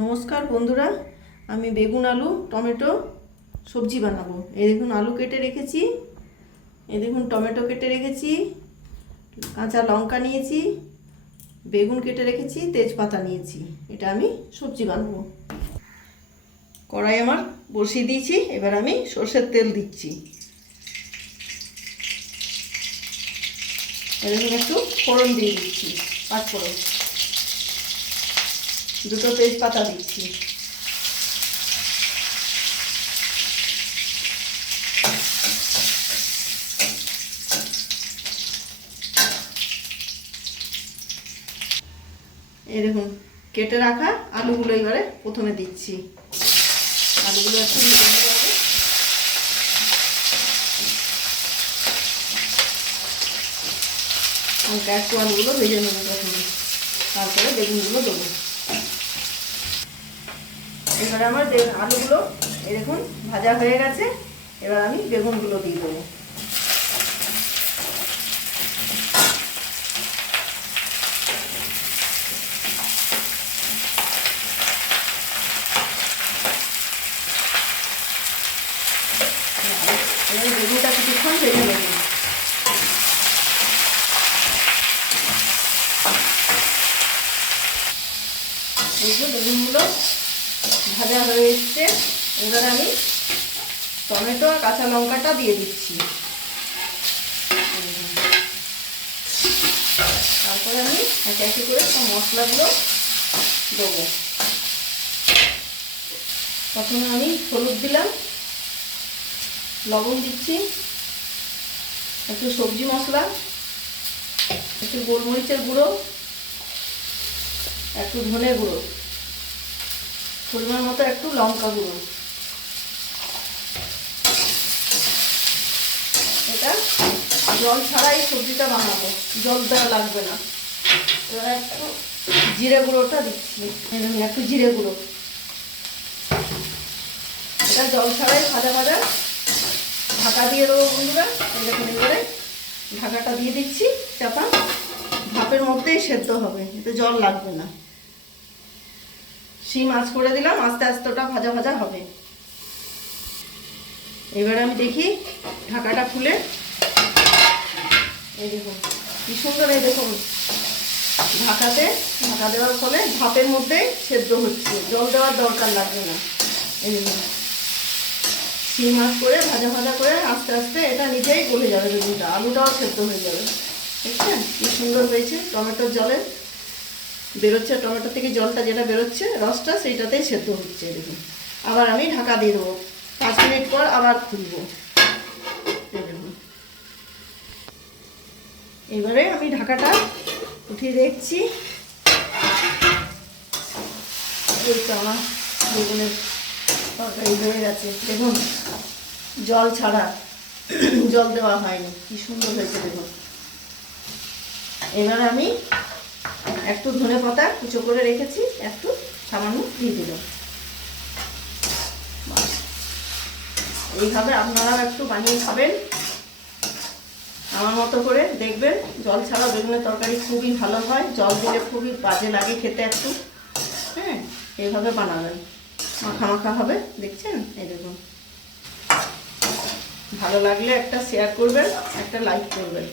নমস্কার বন্ধুরা, আমি বেগুন আলু টমেটো সবজি বানাবো। এই দেখুন আলু কেটে রেখেছি, এই দেখুন টমেটো কেটে রেখেছি, কাঁচা লঙ্কা নিয়েছি, বেগুন কেটে রেখেছি, তেজপাতা নিয়েছি। এটা আমি সবজি বানাবো। কড়াই আমার বসিয়ে দিয়েছি, এবার আমি সরষের তেল দিচ্ছি। এরকম একটু ফোড়ন দিয়ে দিচ্ছি, পাঁচ ফোড়ন, দুটো তেজপাতা দিচ্ছি। এই দেখুন কেটে রাখা আলুগুলো এবারে প্রথমে দিচ্ছি। আলুগুলো একটু ভেজে নেবো আগে। হালকা একটু আলুগুলো ভেজে নেবো প্রথমে, তারপরে বেগুনগুলো দেবো। এবারে আমার আলুগুলো এই দেখুন ভাজা হয়ে গেছে। এবার আমি বেগুনগুলো দিয়ে দেবো। এবার বেগুনটা কিছুক্ষণ ভেজে নেব। বেগুনগুলো ভাজা হয়ে এসছে। এবার আমি টমেটো আর কাঁচা লঙ্কাটা দিয়ে দিচ্ছি। তারপরে আমি একে একে করে সব মশলাগুলো দেবো। প্রথমে আমি হলুদ দিলাম, লবণ দিচ্ছি, একটু সবজি মশলা, একটু গোলমরিচের গুঁড়ো, একটু ধনে গুঁড়ো, পরিমাণ মতো একটু লঙ্কা গুঁড়ো। এটা জল ছাড়াই সবজিটা বানাবো, জল দেওয়া লাগবে না। এবার একটু জিরে গুঁড়োটা দিচ্ছি, একটু জিরে গুঁড়ো। এটা জল ছাড়াই ভাজা ভাজা ঢাকা দিয়ে দেবো বন্ধুরা। এরকম এবারে ঢাকাটা দিয়ে দিচ্ছি চাপা। ভাপের মধ্যেই সেদ্ধ হবে, এতে জল লাগবে না। সিম আঁচ করে দিলাম, আস্তে আস্তে ওটা ভাজা ভাজা হবে। এবারে আমি দেখি ঢাকাটা খুলে, এই দেখুন কি সুন্দর। এই দেখুন ঢাকা দেওয়ার ফলে ভাপের মধ্যেই সেদ্ধ হচ্ছে, জল দেওয়ার দরকার লাগবে না। এই দেখুন সিম আঁচ করে ভাজা ভাজা করে আস্তে আস্তে এটা নিজেই গলে যাবে বেগুনটা, আলুটাও সেদ্ধ হয়ে যাবে। দেখছেন কি সুন্দর হয়েছে। টমেটোর জলে বেরোচ্ছে, টমেটো থেকে জলটা যেটা বেরোচ্ছে রসটা, সেইটাতেই সেদ্ধ হচ্ছে। দেখুন আবার আমি ঢাকা দিয়ে দেবো, 5 মিনিট পর আবার খুলবো। দেখুন এবারে আমি ঢাকাটা উঠিয়ে দেখছি। এই তো আমার বেগুনের তরকারি হয়ে গেছে। দেখুন জল ছাড়া, জল দেওয়া হয়নি, কি সুন্দর হয়েছে দেখুন। এবার আমি একটু ধনে পাতা কুচো করে রেখেছি, একটু সামান্য দিয়ে দিলাম। এইভাবে আপনারা একটু বানিয়ে খাবেন আমার মতো করে, দেখবেন জল ছাড়া বেগুনের তরকারি খুবই ভালো হয়। জল দিলে খুবই বাজে লাগে খেতে একটু। হ্যাঁ, এইভাবে বানাবেন, মাখা মাখা হবে। দেখছেন এই দেখুন। ভালো লাগলে একটা শেয়ার করবেন, একটা লাইক করবেন।